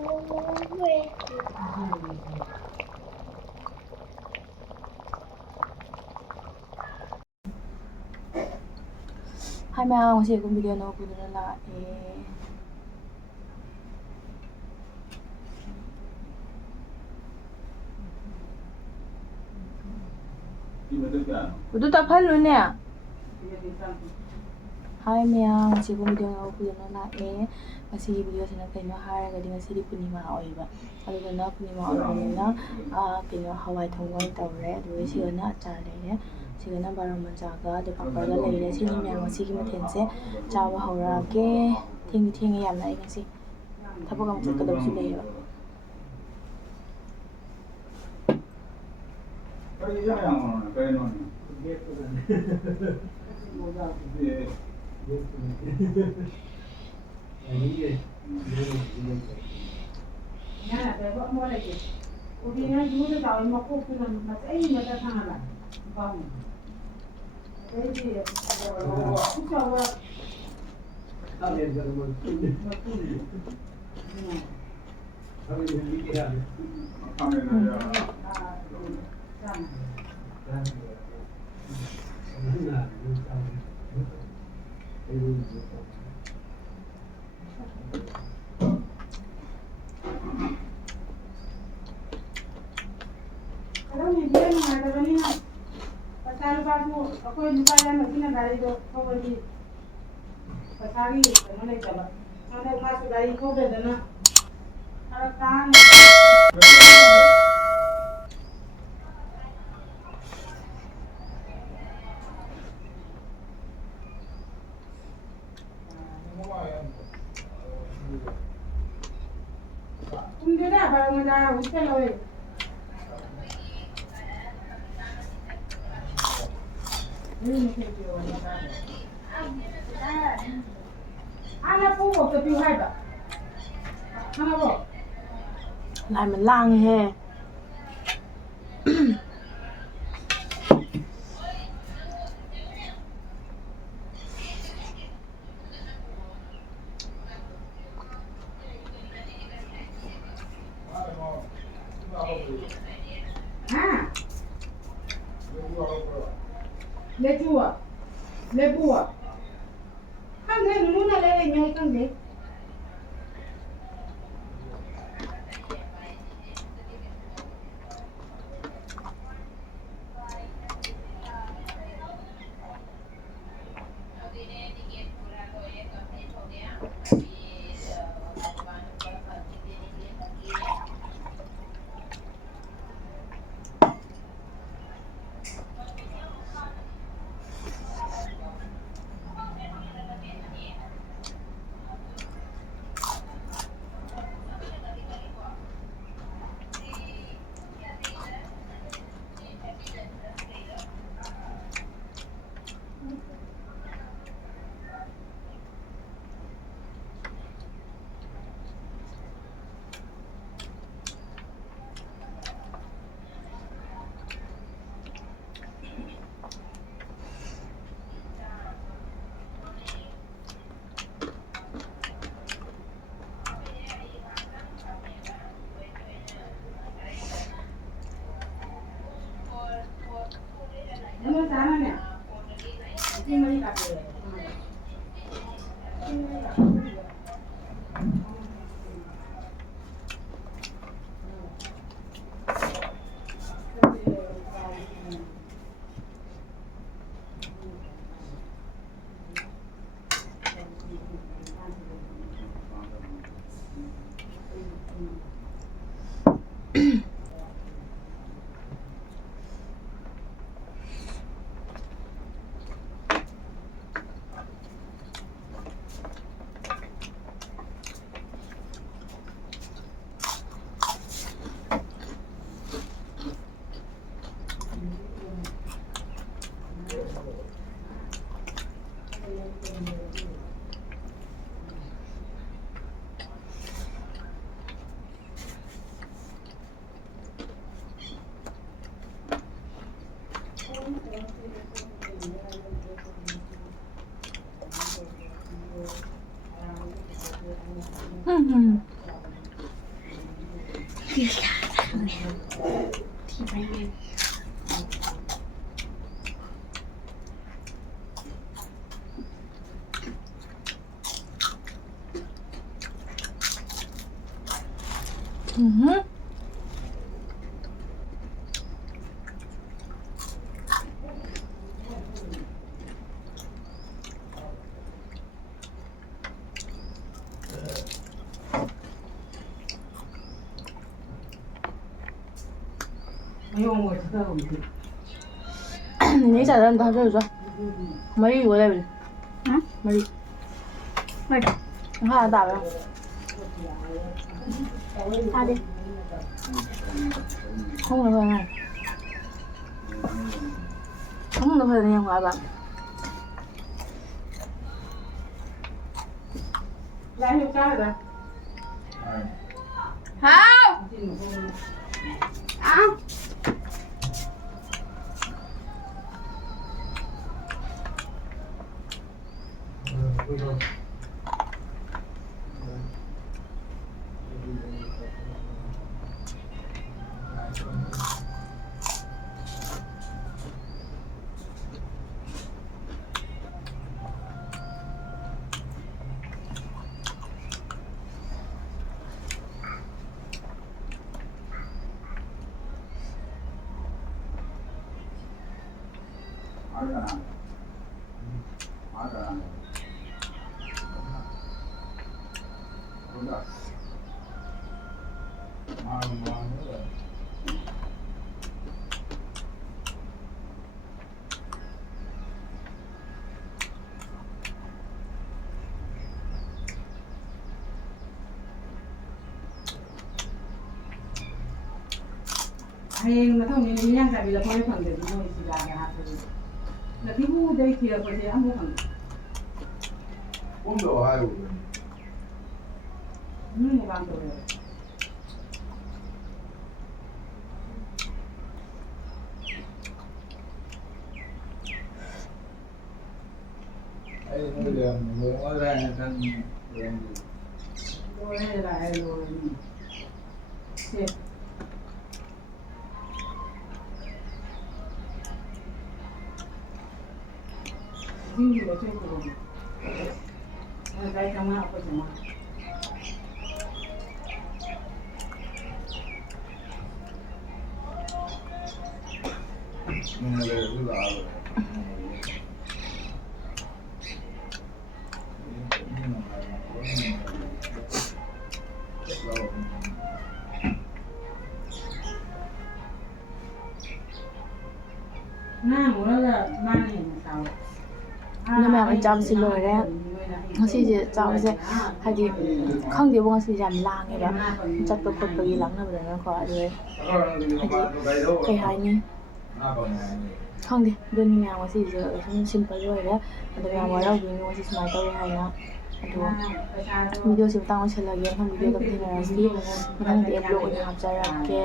Hai mấy ông, chị cũng video nó cũng là Betul tak perlu ni? Hai mấy ông, chị cũng video nó cũng là Masih video sana kaino haragadi ngasidi punima oiba aduna punima oibana kaino hawai thongwai tawre adu sigana achar leire sigana baramanjaga de paparga leire sini myang masigi mathense chawa hawrage thingi yamna ai ngasi thapok am chakadabsu leiba Nhà để vợ mua này chị, vì nó chú nó giàu mà cô cứ làm mà ấy người ta thằng là vâng, cái gì cũng cho tao liền cho nó kalau ni dia ni ada ni nak pasal lepas tu aku lupa yang mesti nak dari tu kau beli pasal ni mana coba ada masuk dari kau dah nak ada kan dia dah barang dah usah lah Ana po một cái hai ba. Ana po. Lại mình lang he. Lebu à? Kan dia dulu nak lele nyai kan dia. Ano sana niya? Hindi mo rin kapit. ที่ไปเอง没用过这个东西。你咋的？他这里说，没有的，没有，没的，你看他打了，打的，空的快点，空的快点电话吧。来，又加了的。好。啊。Hãy subscribe cho kênh Ghiền Mì Gõ để không bỏ lỡ những video hấp dẫn Nama anh chăm xin lỗi đấy. ꯉꯁꯤꯁꯦ ꯆꯥꯕꯁꯦ ꯍꯥꯏꯗꯤ ꯈꯪꯗꯦꯕ ꯉꯁꯤꯁꯦ ꯌꯥꯝ ꯂꯥꯡꯉꯦꯕ ꯆꯠꯄ ꯈꯣꯠꯄꯒꯤ ꯂꯥꯡꯅꯕꯗꯅꯀꯣ ꯑꯗꯨꯒ ꯍꯥꯏꯗꯤ ꯀꯩ ꯍꯥꯏꯅꯤ ꯈꯪꯗꯦ ꯑꯗꯨꯅꯤ ꯃꯌꯥꯝ ꯉꯁꯤꯁꯦ ꯁꯨꯝ ꯁꯤꯝꯄꯜ ꯑꯣꯏꯔꯦ ꯑꯗꯣ ꯃꯌꯥꯝ ꯋꯥꯔꯧꯕꯤꯅꯨ ꯉꯁꯤ ꯁꯨꯃꯥꯏꯅ ꯇꯧꯋꯦ ꯍꯥꯏꯅ ꯑꯗꯣ ꯚꯤꯗꯤꯑꯣꯁꯤ ꯃꯇꯥꯡ ꯑꯣꯏꯁꯜꯂꯒꯦ ꯃꯊꯪ ꯚꯤꯗꯤꯑꯣꯗ ꯊꯦꯡꯅꯔꯁꯤ ꯃꯊꯪꯗꯤ ꯑꯞꯂꯣꯗ ꯑꯣꯏꯅ ꯍꯥꯞꯆꯔꯛꯀꯦ